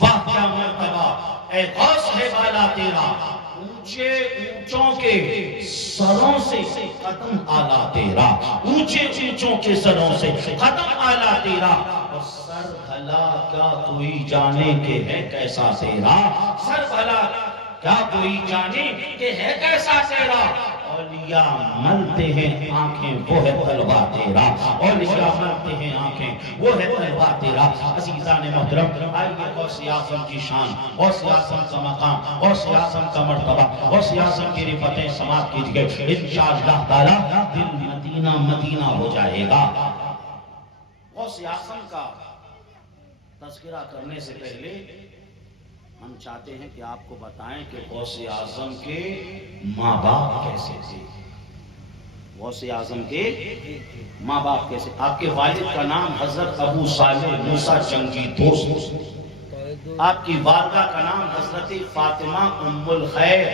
واہ کیا مرتبہ اے غوث ہے بالا تیرا، اونچے اونچوں کے سروں سے قدم آلہ تیرا، اونچے اونچوں کے سروں سے قدم آلہ تیرا، اور سر بھلا کیا کوئی جانے کہ ہے کیسا تیرا، سر بھلا کیا کوئی جانے کہ ہے کیسا تیرا، اولیاء ملتے ہیں آنکھیں وہ ہے طلبہ تیرا، اولیاء ملتے ہیں آنکھیں وہ ہے طلبہ تیرا۔ عزیزان محترم، آئیے غوث اعظم کی شان، غوث اعظم کا مقام، غوث اعظم کا مرتبہ، غوث اعظم کی رفتیں سماعت کیجئے، انشاءاللہ تعالی دل مدینہ مدینہ ہو جائے گا۔ غوث اعظم کا تذکرہ کرنے سے پہلے ہم چاہتے ہیں کہ آپ کو بتائیں کہ غوث اعظم کے ماں باپ کیسے تھے، غوث اعظم کے ماں باپ کیسے، آپ کے والد کا نام حضرت ابو صالح موسیٰ جنگی دوست، آپ کی والدہ کا نام حضرت فاطمہ ام الخیر،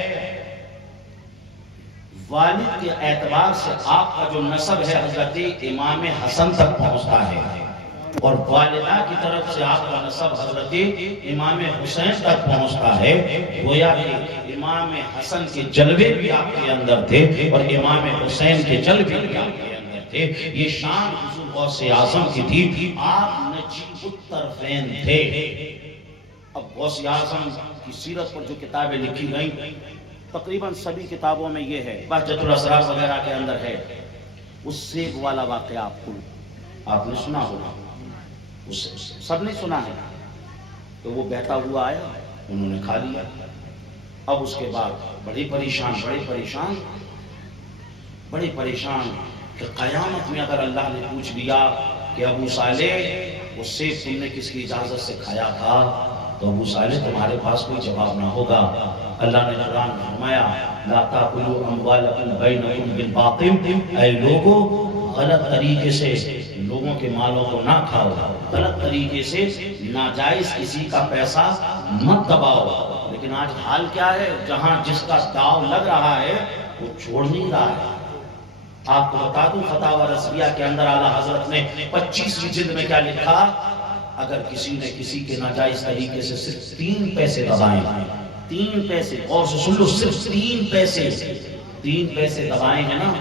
والد کے اعتبار سے آپ کا جو نسب ہے حضرت امام حسن تک پہنچتا ہے، اور والدہ کی طرف سے آپ کا نسب حضرت امام حسین تک پہنچتا ہے، گویا کہ امام حسن کے جلوے بھی آپ کے اندر تھے اور امام حسین کے جلوے بھی آپ کے اندر تھے۔ یہ شان حضور غوث اعظم کی تھی، آپ نجیب الطرفین تھے۔ اب غوث اعظم کی سیرت پر جو کتابیں لکھی گئیں تقریباً سبھی کتابوں میں یہ ہے، بہجت الاسرار وغیرہ کے اندر ہے، اس سیب والا واقعہ آپ نے سنا ہوگا، سب نے سنا ہے کہ وہ بہتا ہوا آیا، انہوں نے کھا لیا۔ اب اس کے بعد بڑے پریشان کہ قیامت میں اگر اللہ نے پوچھ لیا کہ ابو صالح وہ سیب تم نے کس کی اجازت سے کھایا تھا، تو ابو صالح تمہارے پاس کوئی جواب نہ ہوگا۔ اللہ نے قرآن میں فرمایا لا تاکلوا اموالکم بینکم بالباطل، اے لوگوں غلط طریقے سے لوگوں کے مالوں کو نہ کھاؤ، غلط طریقے سے ناجائز کسی کا پیسہ مت دباؤ۔ لیکن آج حال کیا ہے، جہاں جس کا داؤ لگ رہا ہے وہ چھوڑ نہیں رہا ہے۔ آپ کو بتا دوں فتاوی رضویہ کے اندر اعلیٰ حضرت نے 25ویں جلد میں کیا لکھا، اگر کسی نے کسی کے ناجائز طریقے سے صرف 3 پیسے دبائیں، 3 پیسے، اور سے سن لو، صرف 3 پیسے دبائے ہیں نا،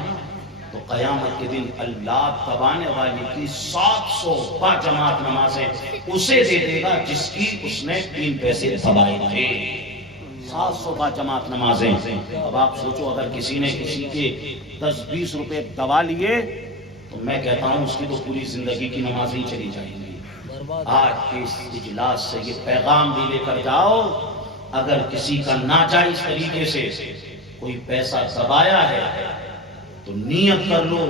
تو قیامت کے دن اللہ دبانے والے کی 700 باجماعت نمازیں اسے دے دے گا جس کی اس نے 3 پیسے دبائے تھے، 700 باجماعت نمازیں۔ اب آپ سوچو اگر کسی نے کسی کے 10-20 روپے دبا لیے تو میں کہتا ہوں اس کی تو پوری زندگی کی نمازیں چلی جائیں گی۔ آج کے اس اجلاس سے یہ پیغام بھی لے کر جاؤ، اگر کسی کا ناجائز طریقے سے کوئی پیسہ دبایا ہے تو نیت کر لو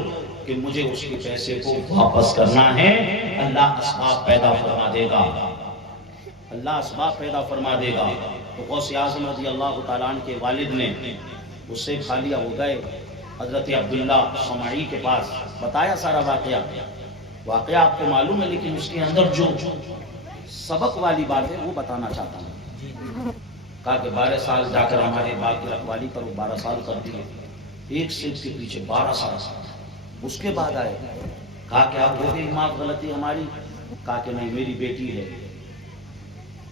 کہ مجھے اس کے پیسے کو واپس کرنا ہے، اللہ اسباب پیدا فرما دے گا، اللہ اسباب پیدا فرما دے گا۔ تو غوث اعظم رضی اللہ تعالیٰ عنہ کے والد نے اس سے کھا لیا، ہو گئے حضرت عبداللہ سمعی کے پاس، بتایا سارا واقعہ آپ کو معلوم ہے، لیکن اس کے اندر جو سبق والی بات ہے وہ بتانا چاہتا ہوں۔ کہا کہ 12 سال جا کر ہمارے باغ کی رکھوالی پر، وہ 12 سال کر دیے، ایک سیب کے پیچھے 12 سال، اس کے بعد آئے، کہا کہ اب ہو گئی معاف غلطی ہماری، کہا کہ نہیں، میری بیٹی ہے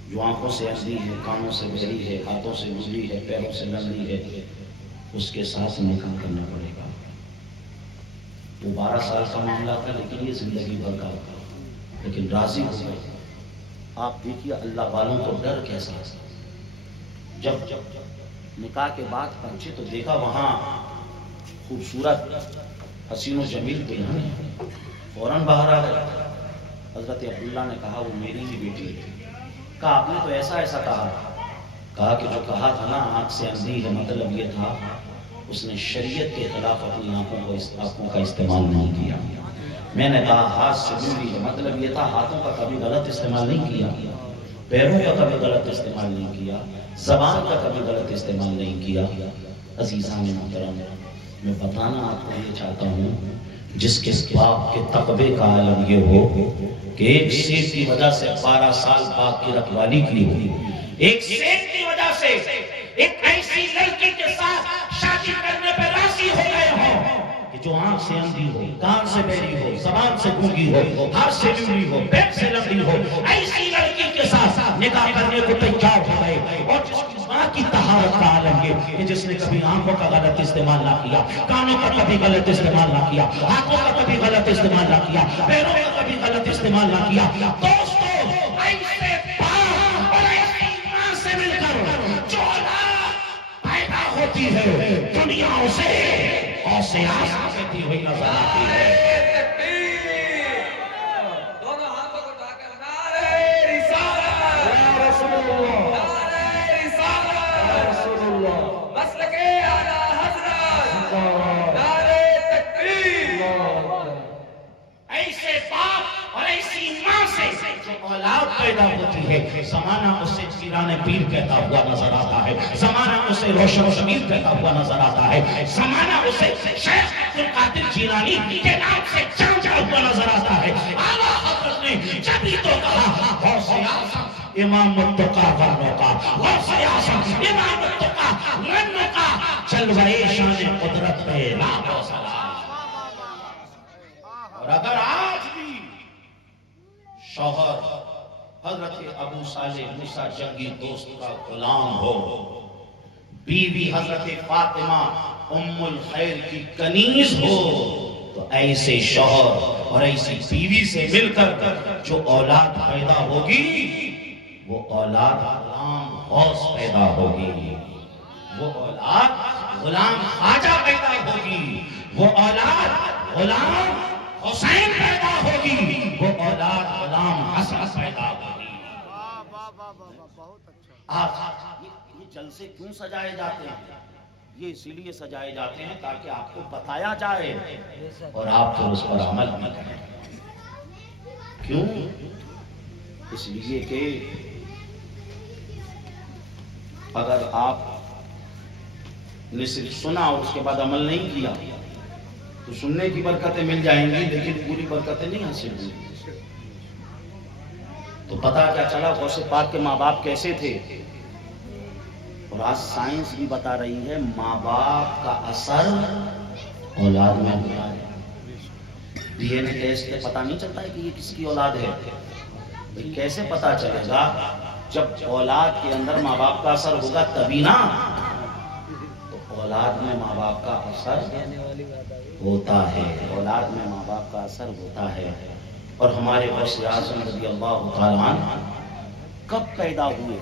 جو آنکھوں سے اندھی ہے، کانوں سے بہری ہے، ہاتھوں سے گزری ہے، پیروں سے لنگڑی ہے، اس کے ساتھ نکاح کرنا پڑے گا۔ وہ 12 سال کا معاملہ تھا لیکن یہ زندگی بھر کا تھا، لیکن راضی ہو گئے۔ آپ دیکھیے اللہ والوں کو ڈر کیسا ہے۔ جب نکاح کے بعد پہنچے تو دیکھا وہاں خوبصورت حسین و جمیل دلہن ہے، فوراً باہر آ گئے۔ حضرت عبداللہ نے کہا وہ میری ہی بیٹی ہے۔ کہا آپ نے تو ایسا کہا کہ جو کہا تھا نا آنکھ سے اندھی ہے، مطلب یہ تھا اس نے شریعت کے خلاف اپنی آنکھوں کا استعمال نہیں کیا۔ میں نے کہا ہاتھ سے گزری ہے، مطلب یہ تھا ہاتھوں کا کبھی غلط استعمال نہیں کیا، پیروں کا کبھی غلط استعمال نہیں کیا، زبان کا کبھی غلط استعمال نہیں کیا۔ عزیزان محترم، میں بتانا آپ کو یہ چاہتا ہوں، جس کے باپ کے تقوی کا عالم یہ ہو کہ ایک سیب کی وجہ سے 12 سال باپ کی رکھوالی کی ہوئی، ایک سیب کی وجہ سے ایک ایسی لڑکی کے ساتھ شادی کرنے پہ راضی ہو گئے ہوں کہ جو آنکھ سے اندھی ہو، کان سے بہری ہو، زبان سے گونگی ہو، ہاتھ سے لولی ہو، پیٹ سے لمبی ہو، ایسی لڑکی کے ساتھ نکاح کرنے کو تیار ہو گئے، اور جس کی ماں کی طہارت کا عالم یہ کہ جس نے کبھی آنکھوں کا غلط استعمال نہ کیا، کانوں کا کبھی غلط استعمال نہ کیا، ہاتھوں کا کبھی غلط استعمال نہ کیا، پیروں کا کبھی غلط استعمال نہ کیا۔ دوستو، ایسے باپ اور ایسی ماں سے مل کر جو اولاد پیدا ہوتی ہے، دنیا اسے اسے آسا کہتی ہوئی نظر آتی ہے۔ دونوں ہاتھوں کو اٹھا کر نعرہ رسالت، یا رسول اللہ، نعرہ رسالت، یا رسول اللہ، مسلک اعلی حضرت، نعرہ تکبیر۔ ایسے باپ اور ایسی ماں سے جو اولاد پیدا ہوتی ہے، زمانہ اسے چیران پیر کہتا ہوا نظر آتا ہے، زمانہ اسے روشن و شمیر کہتا ہوا نظر آتا ہے، زمانہ اسے شیخ عبد القادر جیلانی کے نام سے جانتا ہوا نظر آتا ہے۔ اعلیٰ حضرت نے جب ہی تو کہا غوث اعظم امام التقیٰ ورنوں کا، غوث اعظم امام التقیٰ ورنوں کا، جلوہ شان قدرت پہ لاکھ و سلام۔ اور اگر آج بھی شوہر حضرت ابو صالح موسیٰ جنگی دوست کا غلام ہو، بیوی حضرت فاطمہ ام الخیر کی کنیز ہو، تو ایسے شوہر اور ایسی بیوی سے مل کر جو اولاد پیدا ہوگی، وہ اولاد غلام غوث پیدا ہوگی، وہ اولاد غلام خواجہ پیدا ہوگی، وہ اولاد غلام حسین پیدا ہوگی، وہ اولاد غلام حسن پیدا ہوگی۔ یہ جلسے کیوں سجائے جاتے ہیں؟ یہ اسی لیے سجائے جاتے ہیں تاکہ آپ کو بتایا جائے اور آپ پھر اس پر عمل بھی کریں۔ کیوں؟ اس لیے کہ اگر آپ نے صرف سنا اور اس کے بعد عمل نہیں کیا تو سننے کی برکتیں مل جائیں گی لیکن پوری برکتیں نہیں حاصل ہوئی۔ تو پتہ کیا چلا غوث پاک کے ماں باپ کیسے تھے؟ اور آج سائنس بھی بتا رہی ہے ماں باپ کا اثر اولاد میں ہوتا ہے۔ ڈی این اے ٹیسٹ سے پتہ نہیں چلتا ہے کہ یہ کس کی اولاد ہے؟ بھئی کیسے پتہ چلے گا؟ جب اولاد کے اندر ماں باپ کا اثر ہوگا تبھی نا۔ تو اولاد میں ماں باپ کا اثر ہوتا ہے، اولاد میں ماں باپ کا اثر ہوتا ہے۔ اور ہمارے غوث اعظم رضی اللہ تعالیٰ عنہ کب پیدا ہوئے؟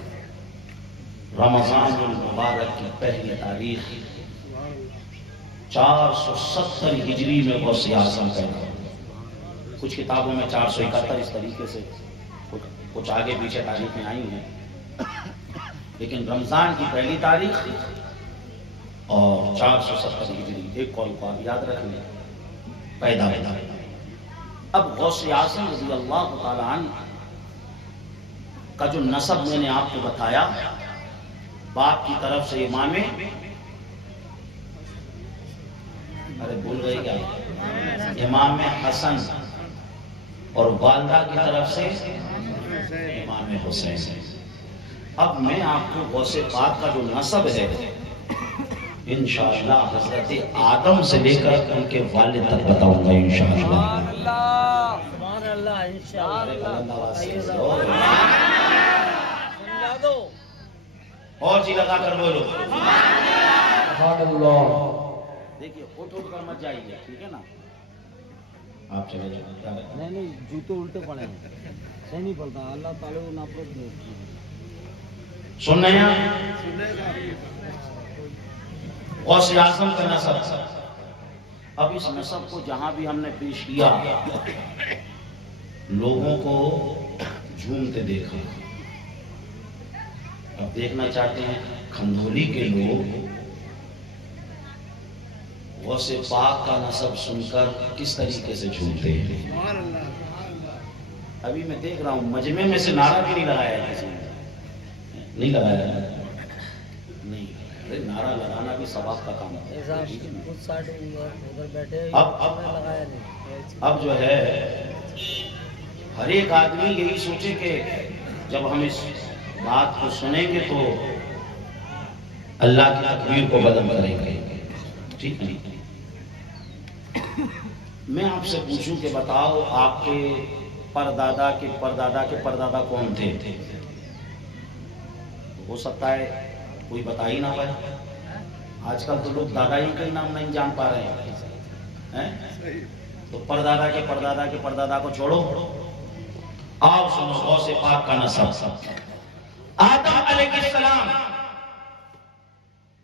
رمضان المبارک کی پہلی تاریخ 470 ہجری میں غوث اعظم پیدا ہوئے۔ کچھ کتابوں میں 471 اس طریقے سے، کچھ آگے پیچھے تاریخیں آئی ہیں، لیکن رمضان کی پہلی تاریخ اور 470 ہجری، ایک قول کو آپ یاد رکھ لیں، پیدا ہوتا ہے۔ اب غوث اعظم رضی اللہ تعالیٰ عنہ کا جو نسب میں نے آپ کو بتایا، باپ کی طرف سے امام، ارے بھول گئے کیا، امام حسن، اور والدہ کی طرف سے امام حسین۔ اب میں آپ کو غوث پاک کا جو نسب ہے انشاءاللہ حضرت آدم سے لے کر ان کے والد تک بتاؤں گا انشاءاللہ۔ سبحان اللہ، انشاءاللہ۔ اور جی لگا کر بولو سبحان اللہ۔ دیکھیے اٹھ اٹھ کر مت جائیے، ٹھیک ہے نا؟ آپ چلے جائیں۔ نہیں جوتے الٹے پڑے ہیں، صحیح نہیں پڑتا، اللہ تعالیٰ کو ناپسند ہے۔ سن رہے ہیں غوث اعظم کا نسب؟ اب اس نسب کو جہاں بھی ہم نے پیش کیا لوگوں کو جھومتے دیکھا۔ اب دیکھنا چاہتے ہیں کھندولی کے لوگ غوث پاک کا نسب سن کر کس طریقے سے جھومتے ہیں۔ ابھی میں دیکھ رہا ہوں مجمع میں سے نعرہ بھی نہیں لگایا ہے کسی نے، نہیں لگایا ہے، نہیں، نعرہ لگانا بھی ثواب کا کام ہے۔ اب جو ہے ہر ایک آدمی یہی سوچے کہ جب ہم اس بات کو سنیں گے تو اللہ کی تکبیر کو بلند کریں گے، ٹھیک ہے؟ میں آپ سے پوچھوں کہ بتاؤ آپ کے پردادا کے پردادا کے پردادا کون تھے؟ ہو سکتا ہے کوئی بتا ہی نہ پائے. آج کل تو لوگ دادا ہی کا نام نہیں جان پا رہے ہیں. تو پردادا کے پردادا کے پردادا کو چھوڑو. آپ سنو غوث پاک کا نسب. آدم علیہ السلام،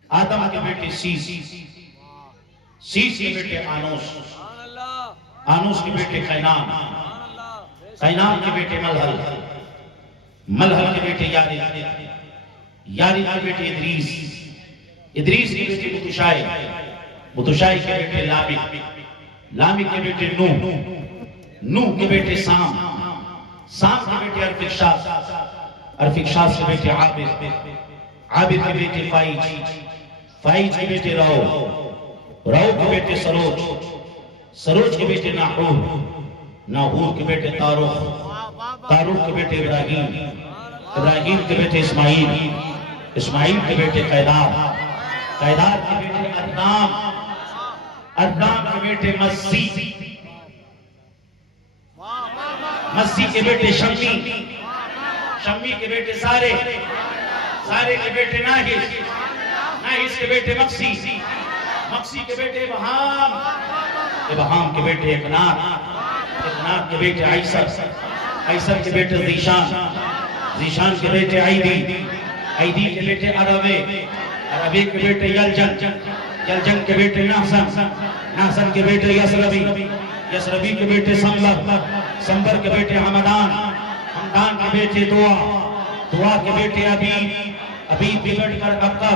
آدم کے بیٹے سیس، سیس کے بیٹے آنوس، آنوس کے بیٹے قینان، قینان کے بیٹے ملحل، ملحل کے بیٹے یارد، یارد کے بیٹے ادریس، ادریس کے بیٹے بطشائی، بطشائی کے بیٹے لامک، لامک کے بیٹے نوح، نوح کے بیٹے سام، سام کے بیٹے ارفکشاس، ارفکشاس کے بیٹے عابد، عابد کے بیٹے فائج، فائج کے بیٹے رو، رو کے بیٹے سروج، سروج کے بیٹے ناحور، ناحور کے بیٹے تاروخ، تاروخ کے بیٹے ابراہیم، ابراہیم کے بیٹے اسماعیل، اسماعیل کے بیٹے قیدار، قیدار کے بیٹے ادنام، ادنام کے بیٹے مسی، مسی کے بیٹے شمی، شمی کے بیٹے سارے، سارے کے بیٹے ناہش، ناہش کے بیٹے مقسی، مقسی کے بیٹے ابہام، ابہام کے بیٹے اکنات، اکنات کے بیٹے عیسر، عیسر کے بیٹے زیشان، زیشان کے بیٹے عیدی، عیدی کے بیٹے عربے، عربے کے بیٹے یلجن، یلجن کے بیٹے نحسن، نحسن کے بیٹے یسربی، یسربی کے بیٹے سمبر، سمبر کے بیٹے حمدان، حمدان کے بیٹے دعا، دعا کے بیٹے عبید، عبید بگڑ کر ابکر،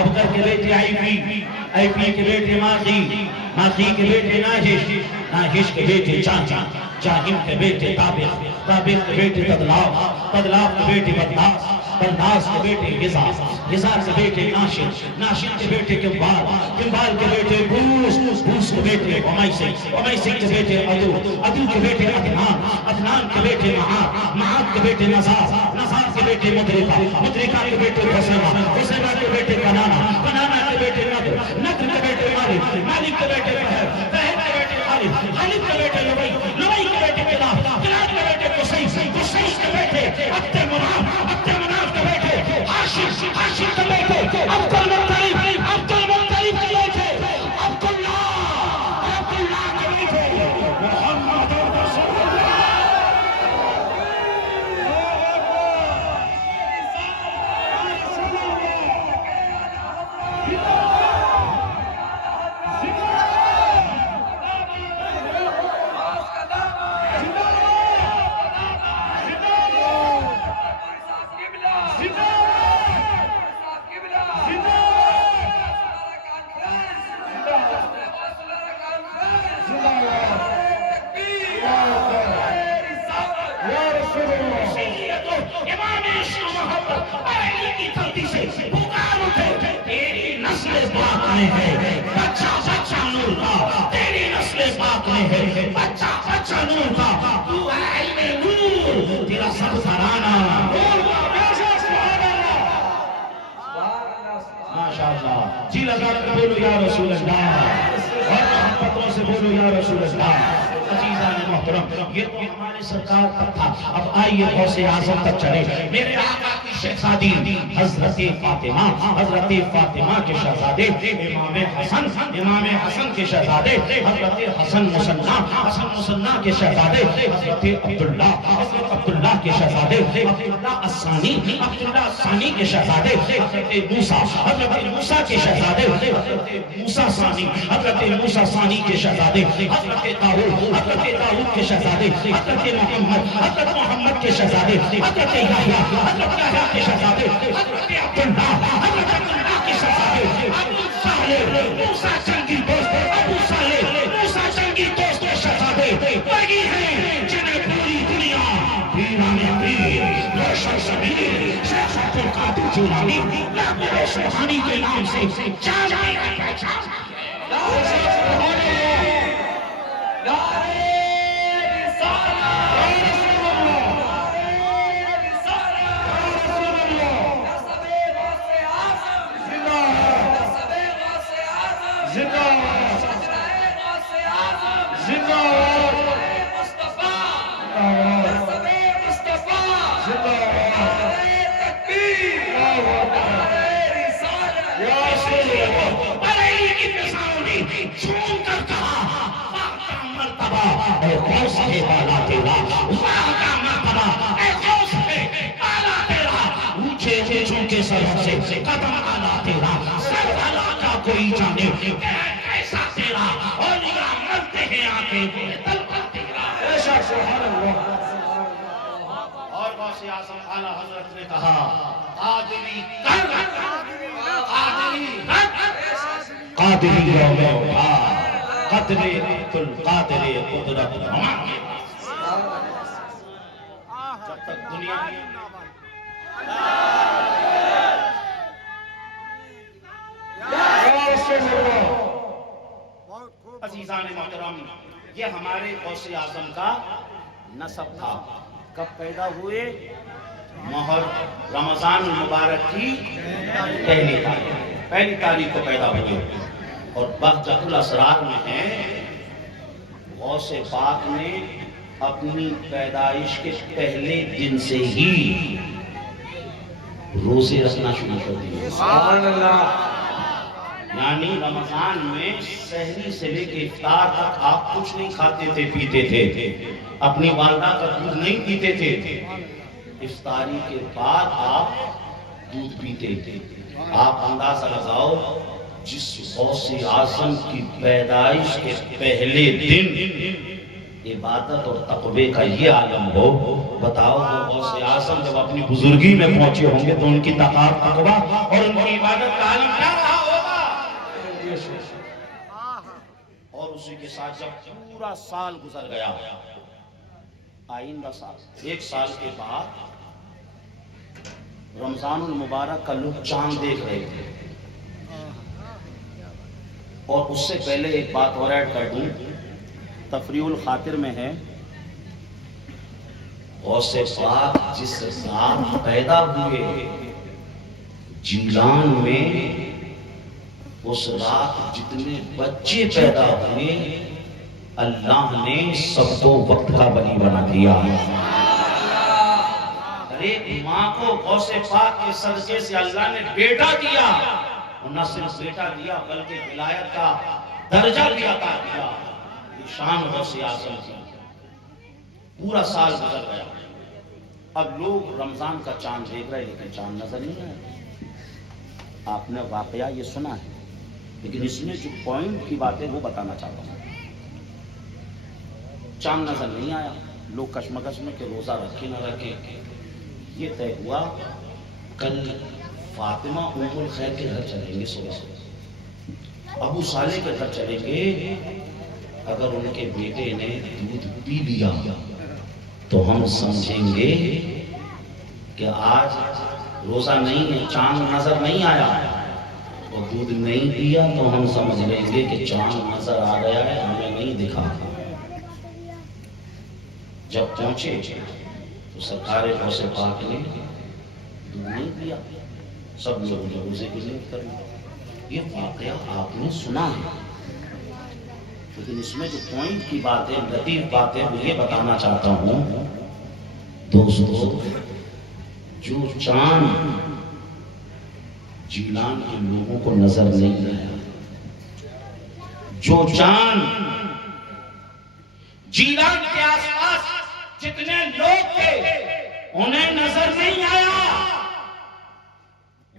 ابکر کے بیٹے عیفی، عیفی کے بیٹے ماضی، ماضی کے بیٹے ناہش، ناہش کے بیٹے چاچا، چاہم کے بیٹے تابق، تابق کے بیٹے تدلاف، تدلاف کے بیٹے بدناس، بدناس کے بیٹے غزار، غزار کے بیٹے ناشد، ناشد کے بیٹے کمبال، کمبال کے بیٹے بوس، بوس کے بیٹے امیسی، امیسی کے بیٹے عدو، عدو کے بیٹے عدنان، عدنان کے بیٹے معاد، معاد کے بیٹے نزار، نزار کے بیٹے مدرکہ، مدرکہ کے بیٹے حسینہ، حسینہ کے بیٹے کنانا، کنانا کے بیٹے ندر، ندر کے بیٹے مالک، مالک کے بیٹے فہد، فہد کے بیٹے خالد، خالد کے بیٹے لبئی، لبئی کے بیٹے قلاب، قلاب کے بیٹے قسیس، قسیس کے بیٹے عبد مناف، عبد مناف کے بیٹے عاشق، عاشق کے بیٹے عبد المطلب، عبد المطلب کے بیٹے عبداللہ، عبداللہ کے بیٹے محمد رسول اللہ. بچہ بچہ نور کا، تیری نسل پاک میں ہے، بچہ بچہ نور کا، تو ہے علم نور، تیرا سب ترانہ ماشاءاللہ. جی لگا کر بولو یا رسول اللہ، اور محبتوں سے بولو یا رسول اللہ. عزیزان محترم، یہ تو ہمارے سرکار تک تھا. اب آئیے غوث اعظم تک چلے. میرے آقا کی شہزادی حضرت فاطمہ، حضرت فاطمہ کے شہزادے امام حسن، امام حسن کے شہزادے حضرت حسن مصنع، حسن مصنع کے شہزادے حضرت عبداللہ، حضرت عبداللہ کے شہزادے عبداللہ الثانی، عبداللہ الثانی کے شہزادے حضرت موسیٰ، حضرت موسیٰ کے شہزادے حضرت موسیٰ ثانی، حضرت موسیٰ ثانی کے شہزادے حضرت داؤد، حضرت داؤد کے شہزادے حضرت محمد، حضرت محمد کے شہزادے حضرت یحییٰ، حضرت یحییٰ کے شہزادے حضرت عبداللہ، حضرت عبداللہ کے شہزادے ابو صالح، موسیٰ جنگی دوست، ابو صالح موسیٰ جنگی دوست کے شہزادے وہی ہیں جنہیں پوری دنیا پیران پیر، روشن ضمیر، شیخ عبد القادر جیلانی، لاپور سبحانی کے نام سے جانا پہچان. زندہ اے غوث ہے بالا تیرا، اللہ کا مرتبہ اے غوث ہے بالا تیرا، اونچے اونچوں کے سروں سے قدم آلا تیرا، سر والا کا کوئی جانے کیسا تیرا، اور نگاہ ملتے ہیں آنکھیں تلقا تیرا۔ سبحان اللہ۔ اور غوث اعظم اعلیٰ حضرت نے کہا قادری کر، قادری قادری رو میں اٹھا، قدر القادر قدرت نما۔ جب تک دنیا عزیزان محترم، یہ ہمارے غوث اعظم کا نسب تھا۔ کب پیدا ہوئے؟ مہر رمضان المبارک کی پہلی تاریخ کو پیدا ہوئے، اور بہجت الاسرار میں ہے غوث پاک نے اپنی پیدائش کے پہلے دن سے ہی روزے رکھنا شروع کر دیے۔ سبحان اللہ۔ یعنی رمضان میں سحری سے لے کے افطار تک آپ کچھ نہیں کھاتے تھے پیتے تھے، اپنی والدہ کا دودھ نہیں پیتے تھے، افطاری کے بعد آپ دودھ پیتے تھے۔ آپ اندازہ لگاؤ جس غوث اعظم کی پیدائش کے پہلے دن عبادت اور تقوی کا یہ عالم ہو، بتاؤ وہ غوث اعظم جب اپنی بزرگی میں پہنچے ہوں گے تو ان کی تقوی اور ان کی عبادت کا عالم کیا رہا ہوگا۔ اور اسی کے ساتھ جب پورا سال گزر گیا، آئندہ سال ایک سال کے بعد رمضان المبارک کا لوگ چاند دیکھ رہے تھے۔ اور اس سے پہلے ایک بات اور ایڈ کر دوں، تفریح الخاطر میں ہے غوث پاک جس سال پیدا ہوئے جیلان میں، اس رات جتنے بچے پیدا ہوئے اللہ نے سب کو وقت کا بلی بنا دیا۔ ہر ایک ماں کو غوث پاک کے صدقے سے اللہ نے بیٹا دیا، اور نہ صرف بیٹا دیا بلکہ ولایت کا درجہ بھی عطا کیا۔ یہ شان غوث اعظم کی۔ پورا سال گزر گیا، اب لوگ رمضان کا چاند دیکھ رہے لیکن چاند نظر نہیں آیا۔ آپ نے واقعہ یہ سنا ہے، لیکن اس میں جو پوائنٹ کی بات ہے وہ بتانا چاہتا ہوں۔ چاند نظر نہیں آیا، لوگ کشمکش میں کہ روزہ رکھے نہ رکھے۔ یہ طے ہوا کل فاطمہ ام الخیر کے گھر چلیں گے، صبح ابو صالح کے گھر چلیں گے، اگر ان کے بیٹے نے دودھ پی لیا تو ہم سمجھیں گے کہ آج روزہ نہیں ہے، چاند نظر نہیں آیا، اور دودھ نہیں پیا تو ہم سمجھ لیں گے کہ چاند نظر آ گیا ہے، ہمیں نہیں دکھا۔ جب پہنچے تو سرکار غوث پاک نے دودھ نہیں پیا، سب لوگوں نے روزے کی نیت کر لی۔ یہ واقعہ آپ نے سنا ہے، لیکن اس میں جو پوائنٹ کی بات ہے، لطیف بات ہے، وہ یہ بتانا چاہتا ہوں دوستو، جو چاند جیلان کے لوگوں کو نظر نہیں آیا، جو چاند جیلان کے آس پاس جتنے لوگ تھے انہیں نظر نہیں آیا،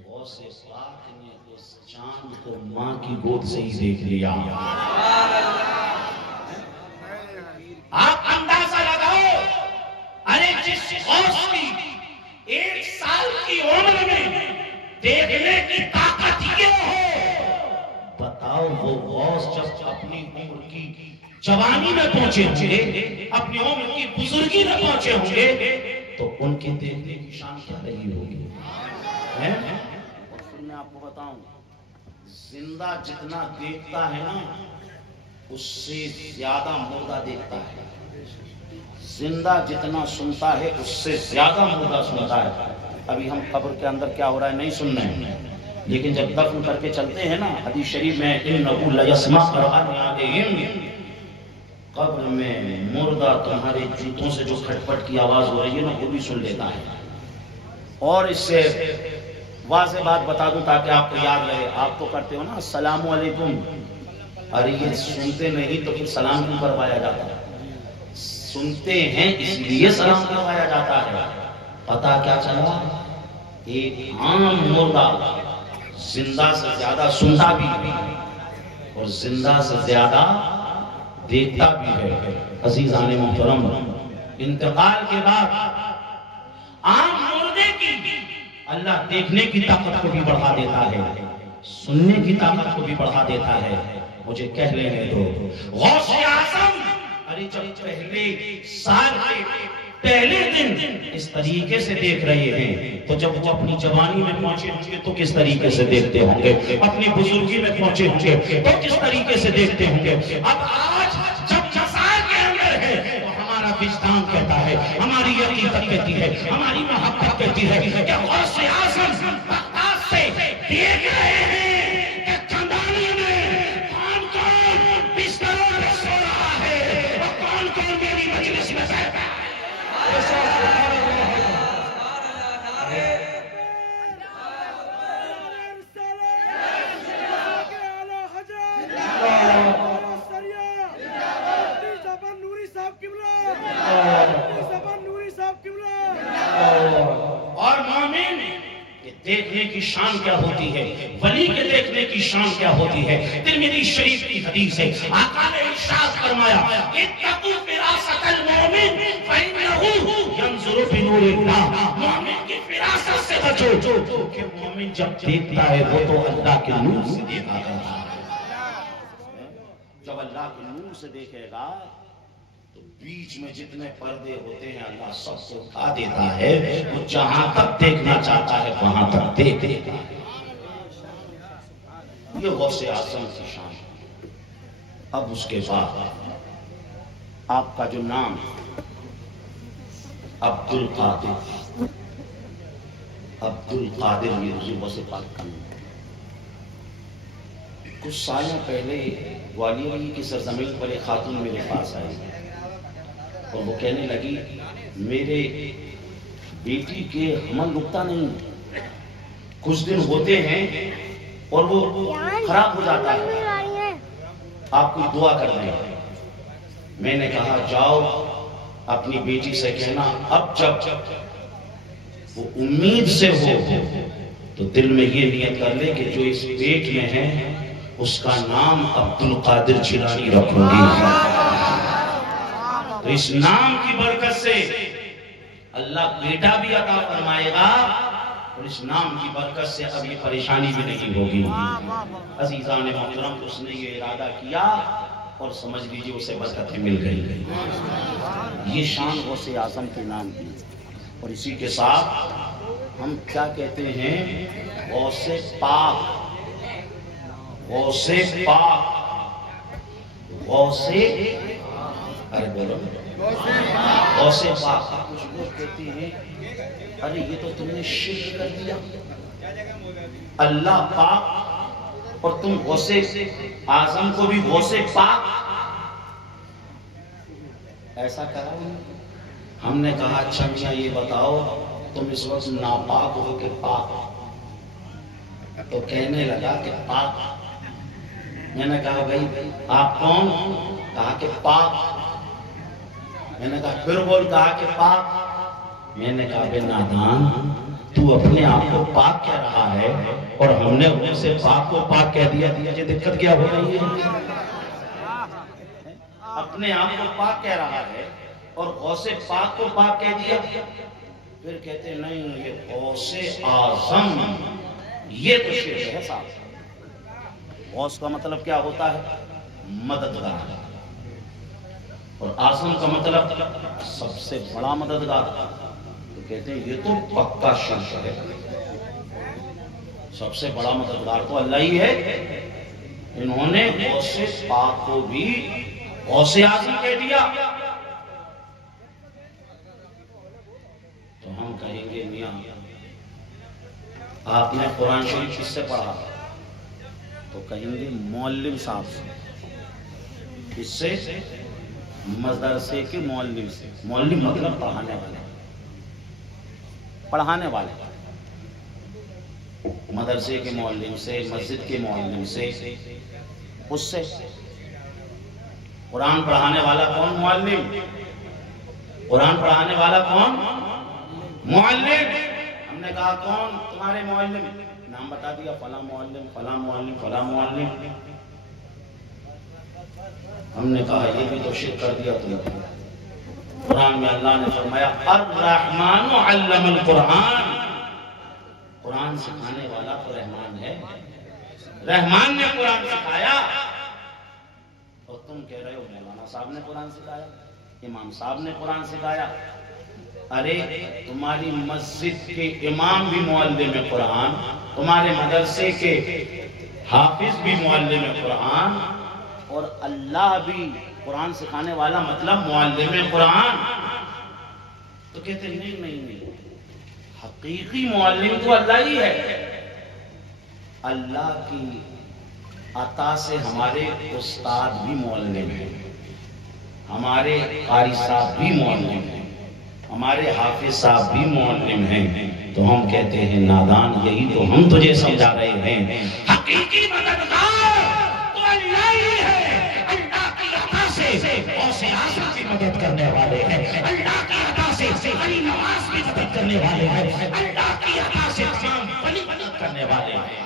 غوث پاک نے اس چاند کو ماں کی گود سے ہی دیکھ لیا۔ آپ اندازہ لگاؤ، ارے جس غوث کی ایک سال کی عمر میں دیکھنے کی طاقت یہ ہو، بتاؤ وہ غوث جب اپنی عمر کی جوانی میں پہنچے ہوں گے، اپنی عمر کی بزرگی میں پہنچے ہوں گے، تو ان کے دیکھنے کی شان کیا رہی ہوگی؟ اور پھر میں آپ کو بتاؤں، زندہ جتنا دیکھتا ہے نا اس سے زیادہ مردہ دیکھتا ہے، زندہ جتنا سنتا ہے اس سے زیادہ مردہ سنتا ہے۔ ابھی ہم قبر کے اندر کیا ہو رہا ہے نہیں سن رہے ہیں، لیکن جب دفن کر کے چلتے ہیں نا، حدیث شریف میں اِنَّهُ لَيَسْمَعُ قَرْآنِ عَلَيْهِمْ، قبر میں مردہ تمہارے جوتوں سے جو کھٹ پٹ کی آواز ہو رہی ہے نا وہ بھی سن لیتا ہے۔ اور اس سے واضح بات بتا دوں تاکہ آپ کو یاد رہے، آپ تو کرتے ہو نا السلام علیکم، ارے یہ سنتے نہیں تو پھر سلام کیوں کروایا جاتا ہے؟ سنتے ہیں اس لیے سلام کروایا جاتا ہے. پتہ کیا چلا؟ ایک عام مردہ زندہ سے زیادہ سنتا بھی ہے اور زندہ سے زیادہ دیکھتا بھی ہے. عزیزان محترم، انتقال کے بعد عام مردے کی اللہ دیکھنے کی طاقت کو بھی بڑھا دیتا ہے، سننے کی طاقت کو بھی بڑھا دیتا ہے. مجھے کہہ لینے دو، غوث اعظم ارے جب پہلے سال کے پہلے دن اس طریقے سے دیکھ رہے ہیں تو جب وہ اپنی جوانی میں پہنچے ہوں گے تو کس طریقے سے دیکھتے ہوں گے؟ اپنی بزرگی میں پہنچے ہوں گے تو کس طریقے سے دیکھتے ہوں گے؟ اب آج جب جزائر کے اندر ہے تو ہمارا وجدان کہتا ہے، ہماری عقیدت کہتی ہے، ہماری محبت کہتی ہے کہ غوث اعظم بغداد سے دیکھ رہے ہیں کہ کھندانی میں کون کون بستروں میں سو رہا ہے اور کون کون میری مجلس میں بیٹھا ہے. اور مومن کے دیکھنے کی شان کیا ہوتی ہے، ولی کے دیکھنے کی شان کیا ہوتی ہے. ترمذی شریف کی حدیث ہے، آقا نے ارشاد فرمایا، اتقوا فراست المؤمن فإنه ينظر بنور اللہ. مومن کی فراست سے بچو کہ مومن جب دیکھتا ہے وہ تو اللہ کے نور سے دیکھا کرتا ہے. جب اللہ کے نور سے دیکھے گا تو بیچ میں جتنے پردے ہوتے ہیں اللہ سب کو اٹھا دیتا ہے. وہ جہاں تک دیکھنا چاہتا ہے وہاں تک دیکھ دیتا ہے. یہ غوث اعظم کی شان. اب اس کے بعد آپ کا جو نام عبد القادر، عبد القادر یہ غوث پاک کا نام. کچھ سالوں پہلے گوالیار کی سرزمین پر ایک خاتون میرے پاس آئی اور وہ کہنے لگی، میرے بیٹی کے حمل رکتا نہیں، کچھ دن ہوتے ہیں اور وہ خراب ہو جاتا ہے، آپ کوئی دعا کر دیں. میں نے کہا جاؤ اپنی بیٹی سے کہنا اب جب وہ امید سے ہو تو دل میں یہ نیت کر لے کہ جو اس پیٹ میں ہے اس کا نام عبد القادر جیلانی رکھوں گی. تو اس نام کی برکت سے اللہ بیٹا بھی عطا فرمائے گا اور اس نام کی برکت سے اب یہ پریشانی بھی نہیں ہوگی. عزیزان محترم، اس نے یہ ارادہ کیا اور سمجھ لیجیے اسے برکتیں مل گئی. یہ شان غوث اعظم کے نام کی. اور اسی کے ساتھ ہم کیا کہتے ہیں؟ غوث پاک. غوث پاک، غوث ارے بولو غوث پاک. کچھ لوگ کہتے ہیں ارے یہ تو تم نے شرک کر دیا، اللہ پاک اور تم غوث اعظم کو بھی غوث پاک ایسا کرا. ہم نے کہا اچھا میاں یہ بتاؤ تم اس وقت ناپاک ہو کہ پاک؟ تو کہنے لگا کہ پاک. میں نے کہا بھائی آپ کون؟ کہا کہ پاک. میں نے کہا پھر بول. کہا کہ پاک. میں نے کہا بے نادان، تو اپنے آپ کو پاک کہہ رہا ہے اور ہم نے ان سے پاک کو پاک کہہ دیا. یہ دقت کیا ہو رہی ہے؟ اپنے آپ کو پاک کہہ رہا ہے اور غوث پاک کو پاک کہہ دیا. پھر کہتے نہیں یہ غوث اعظم یہ تو شرک ہے صاحب. غوث کا مطلب کیا ہوتا ہے؟ مددگار. اور اعظم کا مطلب سب سے بڑا مددگار. تو کہتے ہیں یہ تو پکا شرک ہے. سب سے بڑا مددگار تو اللہ ہی ہے. انہوں نے غوث پاک کو بھی غوث اعظم کہہ دیا. تو ہم کہیں گے میاں آپ نے قرآن شریف کس سے پڑھا؟ تو کہیں گے معلم صاحب سے. اس سے مدرسے کے معلم سے. معلم مطلب پڑھانے والے. پڑھانے والے مدرسے کے معلم سے، مسجد کے معلم سے. اس سے قرآن پڑھانے والا کون؟ معلم. قرآن پڑھانے والا کون؟ معلم. ہم نے کہا کون تمہارے معلم؟ نام بتا دیا، فلاں معلم، فلاں معلم، فلاں معلم. ہم نے کہا یہ بھی تو شرک کر دیا تم نے. قرآن میں اللہ نے فرمایا الرحمن علم القرآن. قرآن سکھانے والا تو رحمان ہے، رحمان نے قرآن سکھایا. اور تم کہہ رہے ہو مولانا صاحب نے قرآن سکھایا، امام صاحب نے قرآن سکھایا. ارے تمہاری مسجد کے امام بھی معلم قرآن، تمہارے مدرسے کے حافظ بھی معلم قرآن، اور اللہ بھی قرآن سکھانے والا مطلب معلم قرآن. تو کہتے ہیں نہیں نہیں نہیں، حقیقی معلم تو اللہ ہی ہے. اللہ کی عطا سے ہمارے استاد بھی معلم ہیں، ہمارے قاری صاحب بھی معلم ہیں، ہمارے حافظ صاحب بھی معلم ہیں. تو ہم کہتے ہیں نادان، یہی تو ہم تجھے سمجھا رہے ہیں. حقیقی مددگار تو اللہ ہی ہے. اللہ کی عطا سے غوث اعظم کی مدد کرنے والے ہیں، اللہ کی عطا سے ولی نواز کی مدد کرنے والے ہیں، اللہ کی عطا سے تمام ولی مدد کرنے والے ہیں.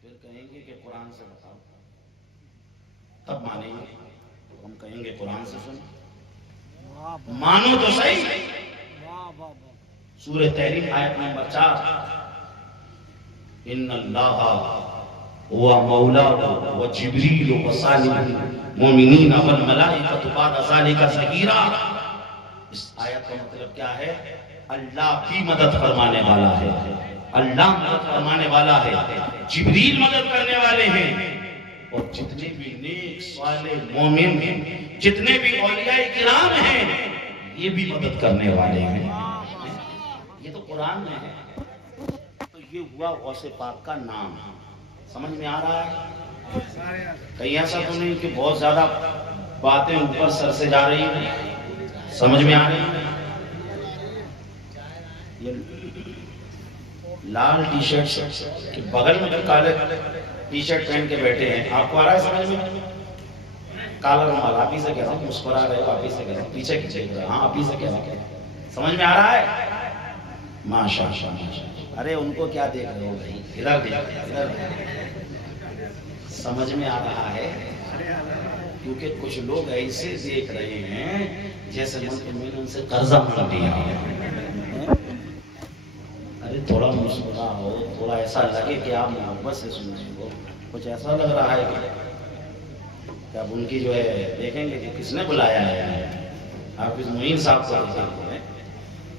پھر کہیں گے کہ قرآن سے بتاؤ، تب مانیں گے. ہم کہیں گے قرآن سے سن، مانو تو صحیح. سورہ تحریم آیت نمبر 4، ان اللہ هو مولاه وجبریل وصالح المؤمنین والملائکۃ بعد ذلک ظہیرا. اس آیت کا مطلب کیا ہے؟ اللہ بھی مدد فرمانے والا ہے، اللہ مدد فرمانے والا ہے، جبریل مدد کرنے والے ہیں، اور جتنے بھی نیک صالح مومن ہیں، جتنے بھی اولیاء کرام ہیں، یہ بھی مدد کرنے والے ہیں. یہ تو قرآن میں ہے. تو یہ ہوا غوث پاک کا نام. سمجھ میں آ رہا ہے؟ کہیں ایسا تو نہیں کہ بہت زیادہ باتیں اوپر سر سے جا رہی ہیں؟ سمجھ میں آ رہی ہیں؟ یہ لال ٹی شرٹ کے بغل میں کالے ٹی شرٹ پہن کے بیٹھے ہیں، آپ کو آ رہا ہے سمجھ میں؟ کالا رومال، آپ ہی سے کہہ رہا ہوں. مسکرا رہے ہو، آپ ہی سے کہہ رہا ہوں. پیچھے کھینچے ہوئے، ہاں آپ ہی سے کہہ رہا ہوں. سمجھ میں آ رہا ہے؟ ماشاء اللہ. ارے ان کو کیا دیکھ رہے ہو بھائی، ادھر دیکھ، ادھر دیکھ. سمجھ میں آ رہا ہے؟ کیونکہ کچھ لوگ ایسے دیکھ رہے ہیں جیسے میں نے ان سے قرضہ مانگ لیا. ارے تھوڑا مسکرا ہو، تھوڑا ایسا لگے کہ آپ محبت سے سن رہے ہو. کچھ ایسا لگ رہا ہے کہ اب ان کی جو ہے دیکھیں گے کہ کس نے بلایا ہے. حافظ معین صاحب کو دیکھتے ہیں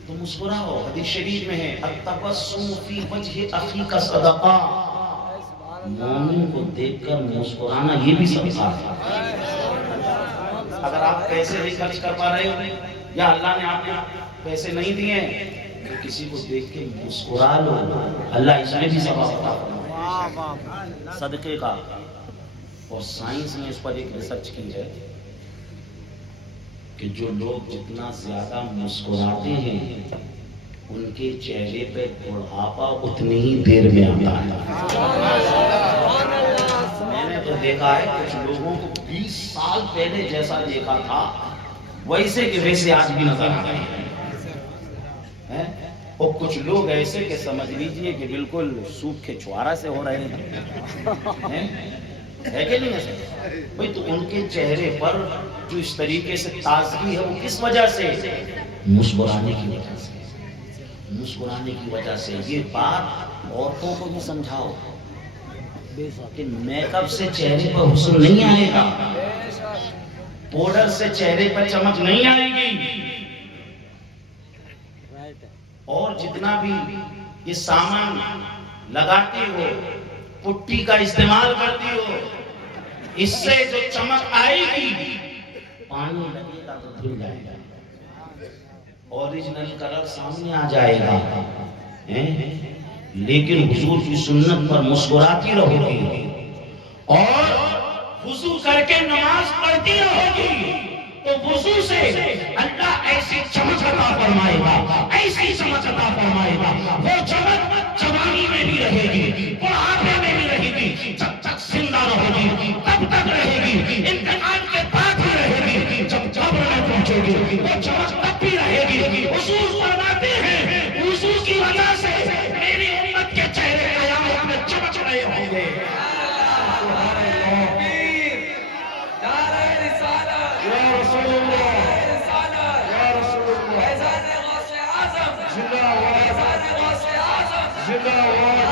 تو مسکرا ہو. حدیث شریف میں ہے التبسم فی وجہ اخیک صدقہ. مومن کو دیکھ کر مسکرانا یہ بھی صدقہ ہے. اگر آپ پیسے نہیں خرچ کر پا رہے ہو یا اللہ نے آپ کو پیسے نہیں دیے تو کسی کو دیکھ کے مسکرا لو، اللہ اس میں بھی ثواب عطا فرمائے صدقے کا. اور سائنس نے اس پر ایک ریسرچ کی ہے کہ جو لوگ جتنا زیادہ مسکراتے ہیں ان کے چہرے پہ بڑھاپا اتنی ہی دیر میں آتا ہے. میں نے تو دیکھا ہے کچھ لوگوں کو 20 سال پہلے جیسا دیکھا تھا ویسے کہ ویسے آج بھی نظر آ رہے ہیں. اور کچھ لوگ ایسے کہ سمجھ لیجئے کہ بالکل سوکھ کے چھوارا سے ہو رہے ہیں. ہے کہ نہیں ایسے بھائی؟ تو ان کے چہرے پر جو اس طریقے سے تازگی ہے وہ کس وجہ سے؟ مسکرانے کی وجہ سے. مسکرانے کی وجہ سے. یہ بات عورتوں کو بھی سمجھاؤ کہ میک اپ سے چہرے پر حسن نہیں آئے گا، پاؤڈر سے چہرے پر چمک نہیں آئے گی. اور جتنا بھی یہ سامان لگاتی ہو، پٹی کا استعمال کرتی ہو، اس سے جو چمک آئے گی پانی لگے گا تو دھل جائے گا، اوریجنل کلر سامنے آ جائے گا. لیکن حضور کی سنت پر مسکراتی رہو گی اور وضو کر کے نماز پڑھتی رہو گی تو وضو سے اللہ ایسی چمک عطا فرمائے گا، ایسی چمک عطا فرمائے گا. وہ چمک جوانی میں بھی رہے گی، بڑھاپے میں بھی رہے گی، جب تک زندہ رہو گی تب تک رہے گی. انتقال کے رسالت یا رسول اللہ فیضان غوث اعظم زندہ باد فیضان غوث اعظم زندہ باد